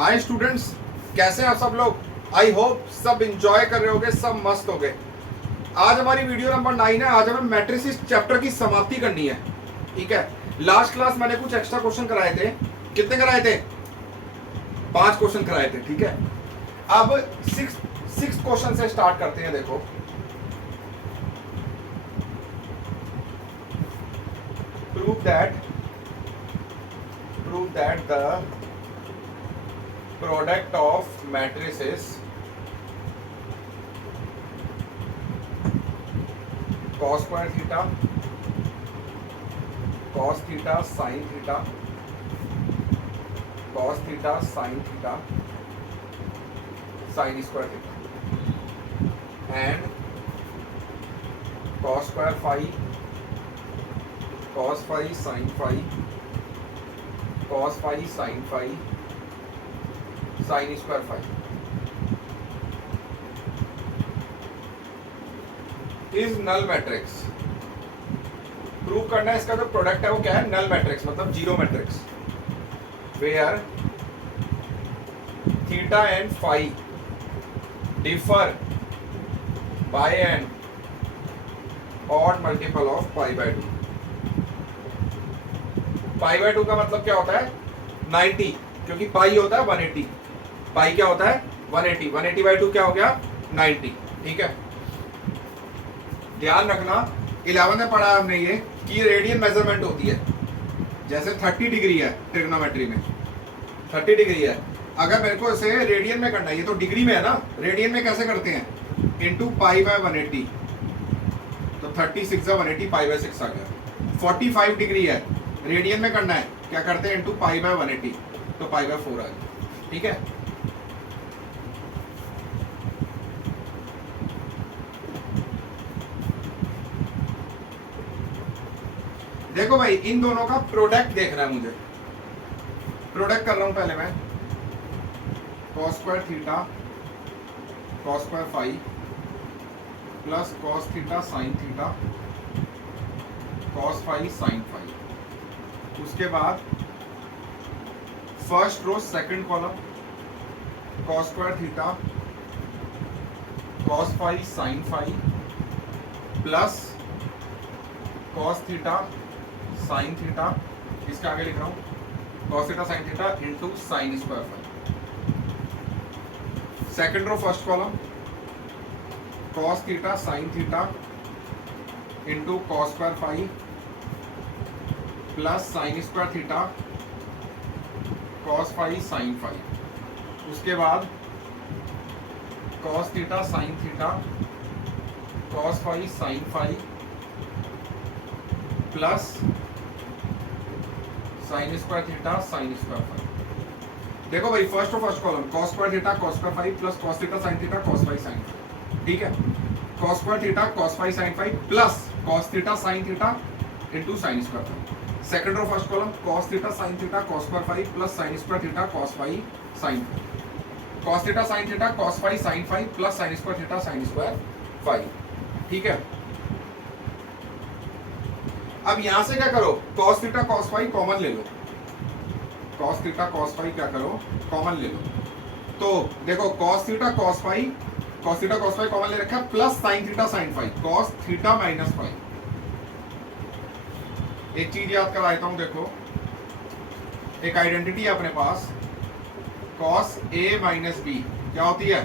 Hi students, कैसे हैं आप सब लोग। आई होप सब इंजॉय कर रहे होगे, सब मस्त हो गए। आज हमारी वीडियो नंबर 9 है। आज हमें मैट्रिसेस चैप्टर की समाप्ति करनी है। ठीक है, लास्ट क्लास मैंने कुछ एक्स्ट्रा क्वेश्चन कराए थे। कितने कराए थे? 5 क्वेश्चन कराए थे। ठीक है, अब सिक्स क्वेश्चन से स्टार्ट करते हैं। देखो, prove that the product of matrices cos square theta, cos theta sin theta, cos theta sin theta, sin square theta, and cos square phi, cos phi sin phi, cos phi sin phi, sine square five is null matrix. Prove करना है इसका जो product है वो क्या है? Null matrix, मतलब zero matrix, where theta and phi differ by an odd multiple of pi by 2। Pi by 2 का मतलब क्या होता है? 90, क्योंकि पाई होता है 180। पाई क्या होता है? 180। 180 बाई 2 क्या हो गया? 90। ठीक है, ध्यान रखना 11 में पढ़ा हमने ये कि रेडियन मेजरमेंट होती है। जैसे 30 डिग्री है ट्रिग्नोमेट्री में, 30 डिग्री है। अगर मेरे को इसे रेडियन में करना है, ये तो डिग्री में है ना, रेडियन में कैसे करते हैं? इंटू पाई बाय 180, तो 36 है 180, पाई बाय 6 आ गया। 45 डिग्री है, रेडियन में करना है, क्या करते हैं? इंटू पाई बाय 180, तो पाई बाय 4 आ गया। ठीक है, देखो भाई, इन दोनों का प्रोडक्ट देखना है मुझे। प्रोडक्ट कर रहा हूं पहले मैं। cos square theta cos square phi plus cos theta sine theta cos phi sine phi. उसके बाद first row second column cos square theta cos phi sine phi plus cos theta sine theta, इसके आगे लिख रहा हूं cos theta sine theta into sine square phi. Second row first column cos theta sine theta into cos square phi plus sine square theta cos phi sine phi. उसके बाद cos theta sine theta cos phi sine phi plus sine square theta sine square phi. देखो भाई, first और first column cos square theta cos square phi plus cos theta sine theta cos phi sine phi. ठीक है, cos square theta cos phi sine phi plus cos theta sine theta into sine square phi. Second row first column cos theta sine theta cos square phi plus sine square theta cos phi sine phi. cos theta sine theta cos phi sine phi plus sine square theta sine square phi. ठीक है, अब यहां से क्या करो? cos theta cos phi common ले लो। cos theta cos phi क्या करो? कॉमन ले लो। तो देखो, cos theta cos phi common ले रखा है, plus sine theta sine phi, cos theta minus phi. एक चीज याद करा देता हूं, देखो एक आइडेंटिटी है अपने पास, cos a माइनस बी क्या होती है?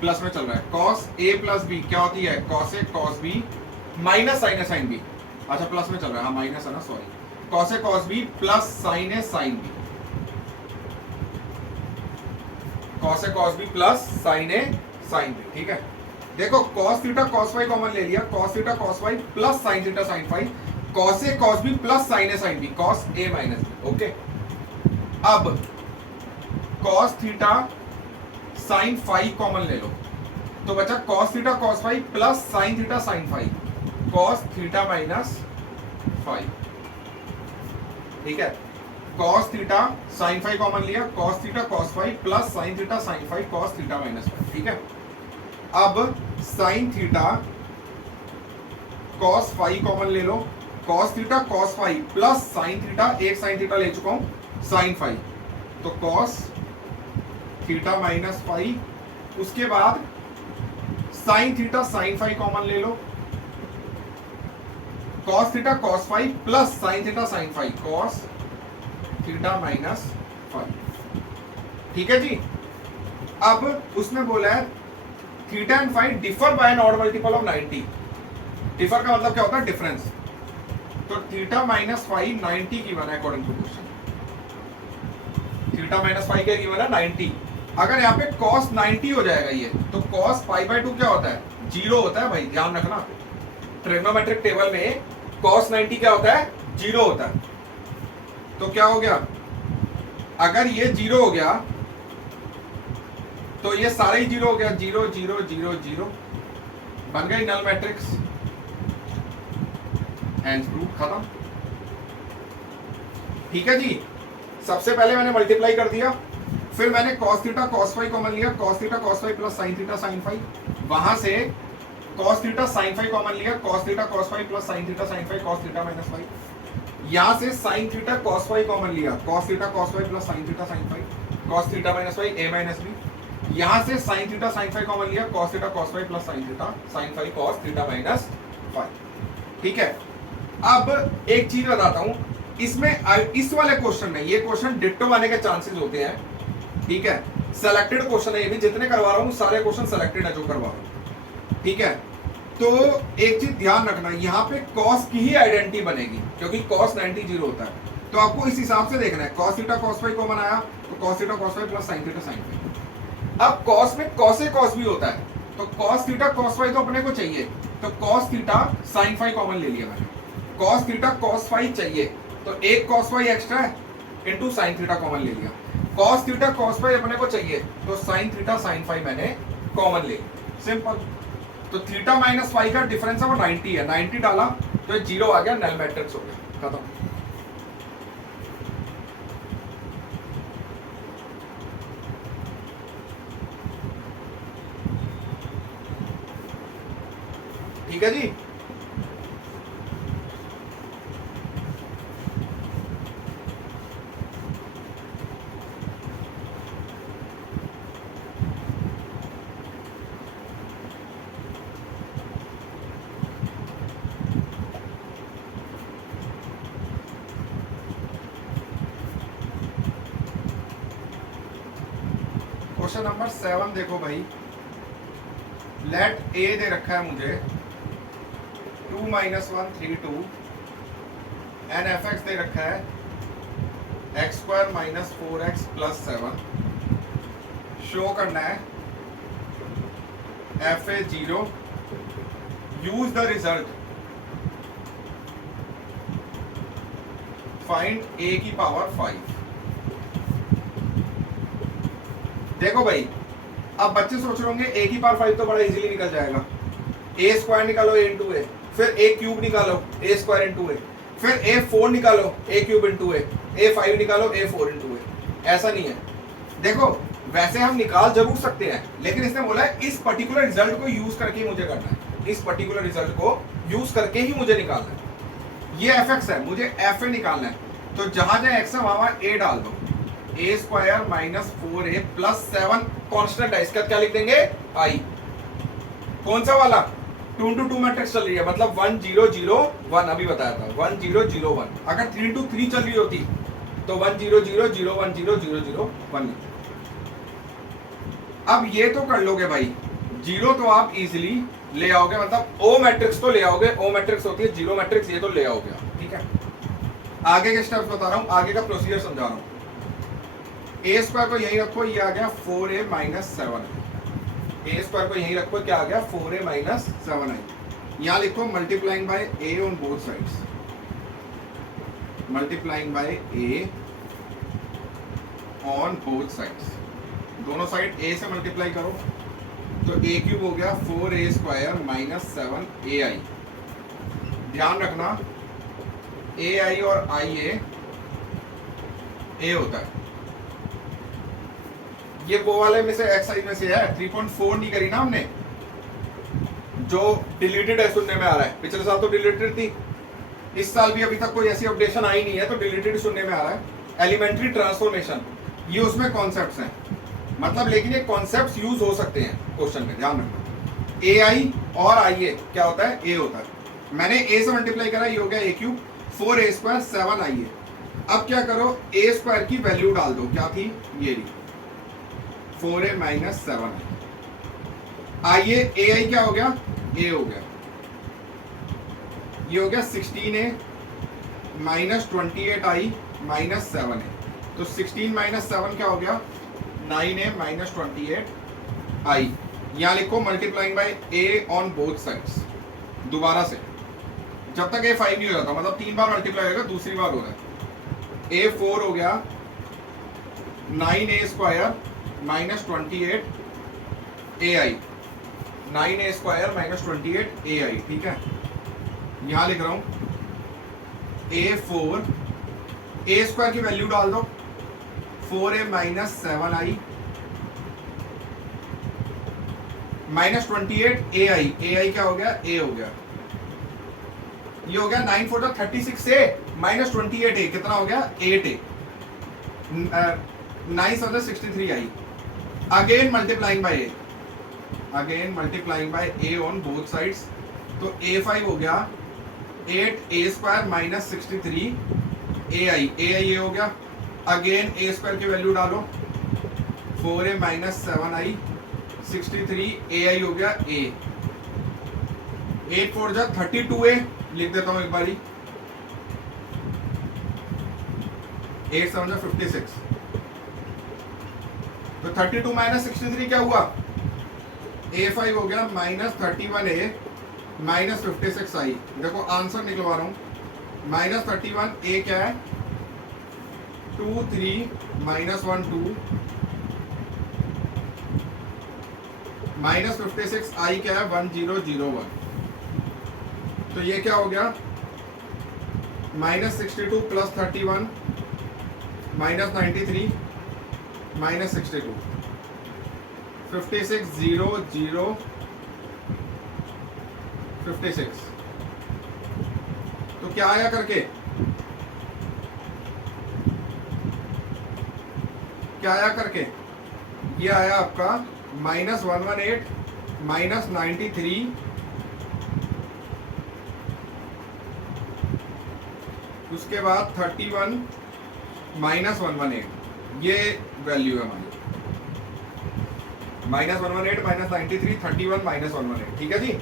प्लस में चल रहा है। cos a प्लस बी क्या होती है? cos a cos b minus sine A sine B. अच्छा, प्लस में चल रहा है, हाँ माइनस है ना, sorry. cos A cos b plus sine A sine B, cos A cos b plus sine A sine B. ठीक है, देखो cos theta cos phi common ले लिया, cos theta cos phi plus sine theta sine phi, cos A cos b plus sine A sine B, cos a minus B. Okay, अब cos theta sine phi common ले लो, तो बचा cos theta cos phi plus sine theta sine phi, cos theta minus phi. ठीक है, cos theta sine phi common लिया, cos theta cos phi plus sine theta sine phi cos theta minus phi. ठीक है, अब sine theta cos phi common ले लो, cos theta cos phi plus sine theta, एक sine theta ले चुका हूं, साइन फाई तो कॉस थीटा माइनस फाई, उसके बाद sine theta sine phi common ले लो, cos theta cos phi plus sine theta sine phi, cos theta minus phi. ठीक है जी। अब उसने बोला है theta and phi differ by an odd multiple of 90। Differ का मतलब क्या होता है? डिफरेंस। तो थीटा माइनस फाई 90 की बना है according to question. Theta minus phi क्या गिवन है? 90। अगर यहाँ पे cos 90 हो जाएगा ये, तो cos पाई बाय 2 क्या होता है? 0 होता है भाई, ध्यान रखना। ट्रिग्नोमेट्रिक टेबल में cos 90 क्या होता है? 0 होता है। तो क्या हो गया? अगर ये 0 हो गया तो ये सारे ही 0 हो गया, 0 0 0 0, बन गई नल मैट्रिक्स, एंड प्रूफ खत्म। ठीक है जी। सबसे पहले मैंने मल्टीप्लाई कर दिया, फिर मैंने cos theta cos phi common लिया, cos theta cos phi plus sin theta sin phi, वहां से cos theta sin phi common लिया, cos theta cos phi plus sin theta sin phi, cos theta minus phi, यहां से sin theta cos phi common लिया, cos theta cos phi plus sin theta sin phi, cos theta minus phi a minus b, यहां से sin theta sin phi common लिया, cos theta cos phi plus sin theta sin phi, cos theta minus phi. ठीक है। अब एक चीज बताता हूं, इसमें इस वाले क्वेश्चन में, ये क्वेश्चन डिट्टो आने के चांसेस होते हैं। ठीक है। सेलेक्टेड क्वेश्चन है ये भी, जितने करवा रहा हूं सारे क्वेश्चन सेलेक्टेड है जो करवा रहा हूं। ठीक है। तो एक चीज ध्यान रखना, यहाँ पे cos की ही आइडेंटिटी बनेगी, क्योंकि cos 90 0 होता है। तो आपको इस हिसाब से देखना है, cos theta cos phi common आया तो cos theta cos phi plus sin theta sin phi. अब cos में cos ए cos भी होता है, तो cos थीटा cos फाई तो अपने को चाहिए, तो cos theta sin phi common ले लिया मैंने। cos थीटा cos फाई चाहिए, तो एक cos फाई एक्स्ट्रा है इनटू sin थीटा कॉमन ले लिया। cos थीटा cos फाई अपने को चाहिए, तो sin थीटा sin फाई मैंने कॉमन ले लिया। सिंपल। तो थीटा माइनस फाई का डिफरेंस है वो 90 है, 90 डाला तो 0 आ गया, नल मैट्रिक्स हो गया, खत्म। ठीक है जी। क्वेश्चन नंबर 7 देखो भाई, लेट ए दे रखा है मुझे 2 - 1 3 2, एन एफ एक्स दे रखा है x² - 4x + 7। शो करना है fa0, use the result, find a की पावर 5। देखो भाई, अब बच्चे सोच रहे होंगे a की पावर 5 तो बड़ा इजीली निकल जाएगा, a² निकालो a × a, फिर a³ निकालो a² × a, फिर a4 निकालो a³ × a, a5 निकालो a4 × a। ऐसा नहीं है। देखो वैसे हम निकाल जरूर सकते हैं, लेकिन इसने बोला है इस पर्टिकुलर रिजल्ट को यूज करके ही मुझे करना है, इस पर्टिकुलर रिजल्ट को यूज करके ही मुझे निकालना है। ये fx है, मुझे fa निकालना है, तो जहां जहां x है वहां a डाल दो, a² - 4a + 7 कांस्टेंट है, इसका क्या लिख देंगे? i। कौन सा वाला? 2 × 2 मैट्रिक्स चल रही है, मतलब 1 0 0 1, अभी बताया था 1 0 0 1। अगर 3 × 3 चल रही होती तो 1 0 0 0 1 0 0 0 1। अब ये तो कर लोगे भाई, 0 तो आप इजीली ले आओगे, मतलब O मैट्रिक्स तो ले आओगे, O मैट्रिक्स होती है 0 मैट्रिक्स, ये तो ले आओगे आप। ठीक है। आगे के स्टेप्स बता रहा हूं, आगे का प्रोसीजर समझा रहा हूं। a² को यही रखो, ये आ गया 4a - 7, a² को यही रखो, क्या आ गया? 4a - 7i। यहां लिखो multiplying by a on both sides, multiplying by a on both sides, दोनों साइड a से मल्टीप्लाई करो, तो a³ हो गया 4a² - 7ai। ध्यान रखना ai और ia a होता है, ये वो वाले में से एक्सरसाइज में से है, 3.4 नहीं करी ना हमने, जो डिलीटेड है सुनने में आ रहा है। पिछले साल तो डिलीटेड थी, इस साल भी अभी तक कोई ऐसी अपडेशन आई नहीं है, तो डिलीटेड सुनने में आ रहा है। एलिमेंट्री ट्रांसफॉर्मेशन, ये उसमें कॉन्सेप्ट्स हैं, मतलब लेकिन ये कॉन्सेप्ट्स यूज हो सकते हैं क्वेश्चन में, ध्यान रखना। ए आई और आई ए क्या होता है, ए होता है। मैंने ए से मल्टीप्लाई करा, ये हो गया ए क्यूब, 4a स्क्वायर 7ia। अब क्या करो, ए स्क्वायर की वैल्यू डाल दो, क्या थी, ये रही 4a माइनस 7i। आइए ए आई क्या हो गया, ए हो गया, ये हो गया 16a minus 28i minus 7a। तो 16 माइनस 7 क्या हो गया, 9a माइनस 28i। यहां लिखो multiplying by a on both sides. दोबारा से जब तक a 5 नहीं हो जाता, मतलब 3 बार मल्टीप्लाई होगा, दूसरी बार हो रहा है। a 4 हो गया 9a square minus 28ai, 9a square minus 28ai, ठीक है। यहां लिख रहा हूं a4, a स्क्वायर की वैल्यू डाल दो, 4a minus 7i minus 28ai, ai क्या हो गया, a हो गया, ये हो गया 9 4 36a माइनस 28a, कितना हो गया, 8a, 9 7 63i। Again multiplying by a, again multiplying by a on both sides. तो a5 हो गया 8a square minus 63ai, ai हो गया। अगेन a स्क्वायर की वैल्यू डालो, 4a माइनस 7i 63ai हो गया a। 8 4 32a लिख देता हूं एक बारी, 8 7 56। तो 32 माइनस 63 क्या हुआ, a5 हो गया माइनस 31a माइनस 56i। देखो आंसर निकलवा रहा हूं, माइनस 31a क्या है, 2 3 माइनस 1 2 माइनस 56i क्या है, 1001। तो ये क्या हो गया, माइनस 62 प्लस 31 माइनस 93 माइनस 62, 56 0 0 56। तो क्या आया करके, क्या आया करके, ये आया आपका माइनस 118 माइनस 93 उसके बाद 31 माइनस 118, ये वैल्यू है हमारी, माइनस 118 माइनस 93 31 माइनस 118, ठीक है जी।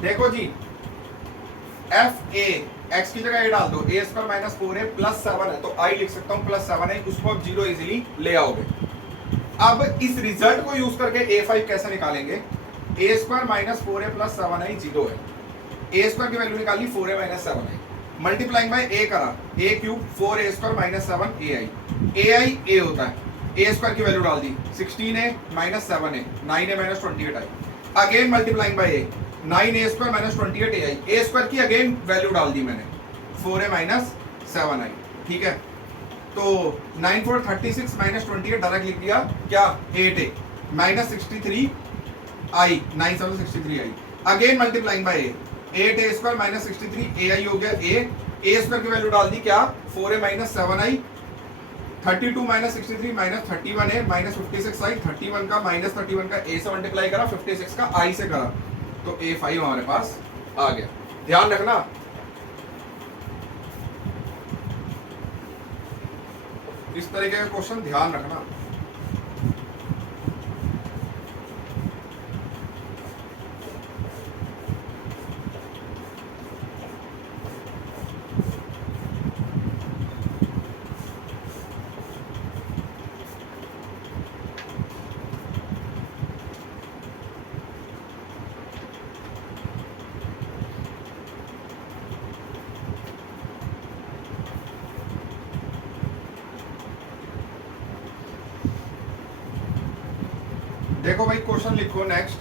देखो जी, एफ ए एक्स की जगह ए डाल दो, ए स्क्वायर माइनस 4a प्लस 7 है, तो आई लिख सकता हूं प्लस 7 है, उसको आप 0 इजीली ले आओगे। अब इस रिजल्ट को यूज करके a5 कैसे निकालेंगे, ए square minus 4a plus 7i 0 है, ए स्क्वायर की वैल्यू निकाली 4a minus 7i, multiplying by a करा, a cube 4a square minus 7ai, ai a होता है, ए स्क्वायर की वैल्यू डाल दी 16a minus 7a, 9a minus 28i। Again multiplying by a, 9a square minus 28ai, A square की again value डाल दी मैंने, 4a minus 7i, ठीक है। तो 9 4 36 माइनस 28 डायरेक्ट लिख दिया, क्या 8a minus 63i, 9 7 63i। Again multiplying by a, 8a square minus 63ai हो गया a स्क्वायर की वैल्यू डाल दी, क्या 4a minus 7i, 32 minus 63 minus 31a minus 56i, 31 का माइनस 31 का a से मल्टीप्लाई करा, 56 का i से करा, तो a5 हमारे पास आ गया। ध्यान रखना, इस तरीके का क्वेश्चन ध्यान रखना। देखो भाई क्वेश्चन लिखो next,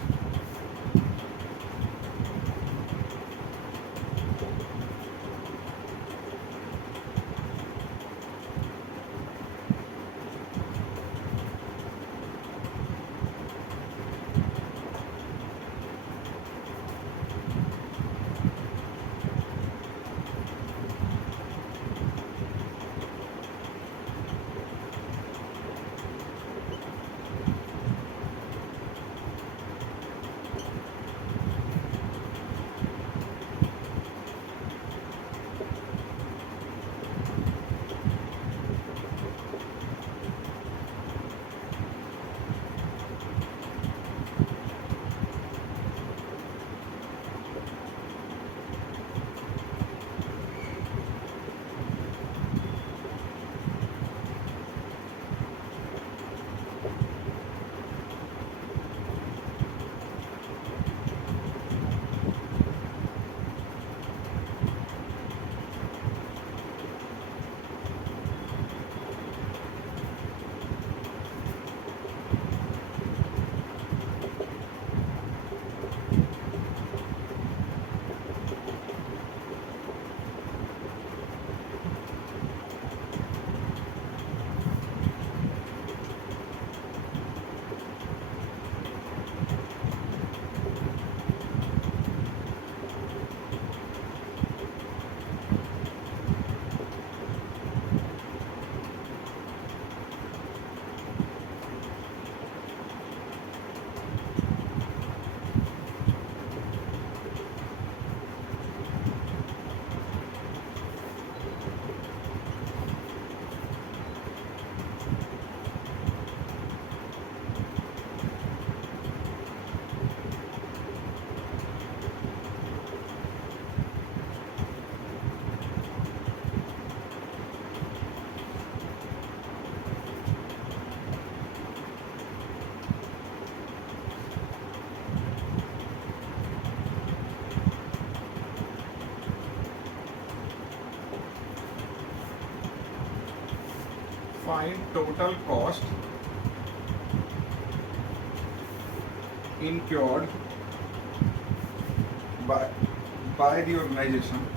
find total cost incurred by the organization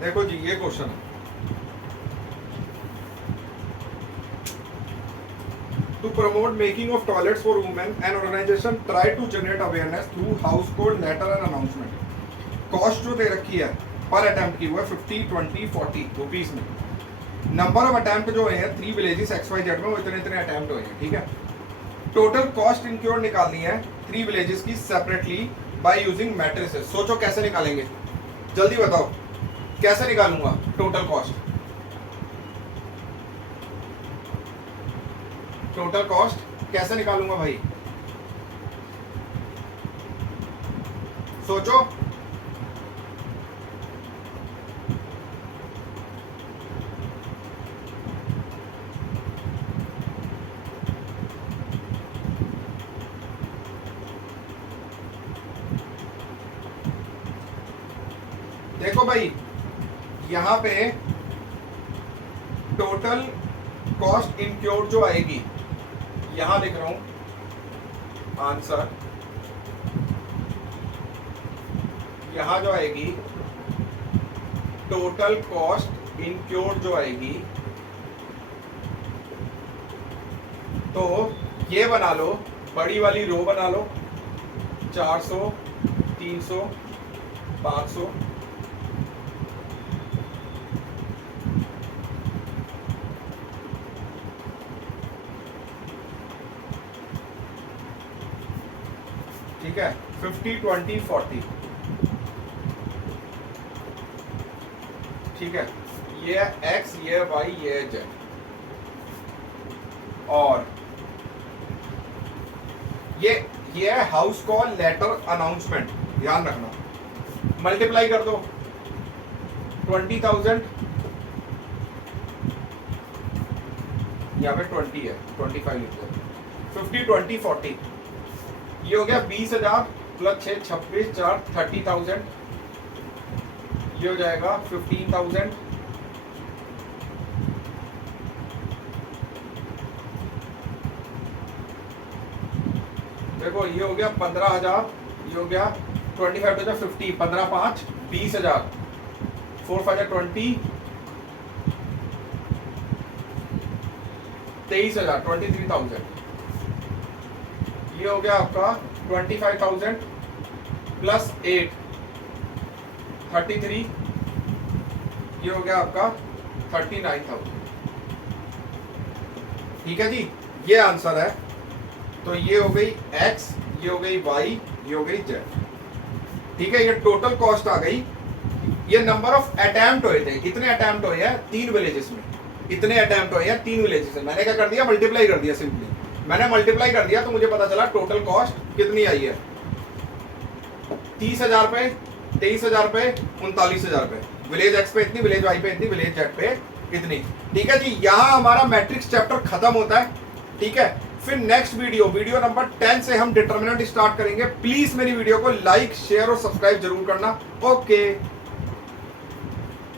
देखो जी ये क्वेश्चन है to promote making of toilets for women an organization try to generate awareness through household letter and announcement cost जो दे रखी है पर अटेम्प्ट की वो है 50 20 40 रुपीज में नंबर ऑफ अटेम्प्ट जो है 3 विलेजेस XYZ में वो इतने इतने अटेम्प्ट हुए हैं ठीक है टोटल कॉस्ट इंक्योर्ड निकालनी है 3 विलेजेस की सेपरेटली बाय यूजिंग मैट्रिसेस सोचो कैसे निकालेंगे जल्दी बताओ कैसे निकालूंगा टोटल कॉस्ट कैसे निकालूंगा भाई सोचो देखो भाई यहां पे टोटल कॉस्ट इंक्योर्ड जो आएगी यहां लिख रहा हूं आंसर यहां जो आएगी टोटल कॉस्ट इंक्योर्ड जो आएगी तो ये बना लो बड़ी वाली रो बना लो 400 300 500 ठीक है 50 20 40 ठीक है ये X ये Y ये Z और ये हाउस कॉल लेटर अनाउंसमेंट ध्यान रखना मल्टीप्लाई कर दो 20,000 यहाँ पे 20 है 25 लिख दो 50 20 40 ये हो गया 20,000 प्लस 6 26 4 30,000 ये हो जाएगा 15,000 देखो ये हो गया 15,000 ये हो गया 25 to 50 15 5 20,000 4 5 20 23,000 23,000 ये हो गया आपका 25,000 प्लस 8 33 ये हो गया आपका 39,000 ठीक है जी ये आंसर है तो ये हो गई X ये हो गई Y ये हो गई Z ठीक है ये टोटल कॉस्ट आ गई ये नंबर ऑफ अटेम्प्ट हुए थे कितने अटेम्प्ट हुए हैं 3 विलेजेस में इतने अटेम्प्ट हुए हैं 3 विलेजेस में मैंने क्या कर दिया मल्टीप्लाई कर दिया सिंपली मैंने मल्टीप्लाई कर दिया तो मुझे पता चला टोटल कॉस्ट कितनी आई है 30,000 रुपए 23,000 रुपए 39,000 रुपए विलेज X पे इतनी विलेज Y पे इतनी विलेज Z पे इतनी ठीक है जी यहाँ हमारा मैट्रिक्स चैप्टर खत्म होता है ठीक है फिर नेक्स्ट वीडियो नंबर 10 से हम डिटरमिनेंट स्टार्ट करेंगे प्लीज मेरी वीडियो को लाइक शेयर और सब्सक्राइब जरूर करना ओके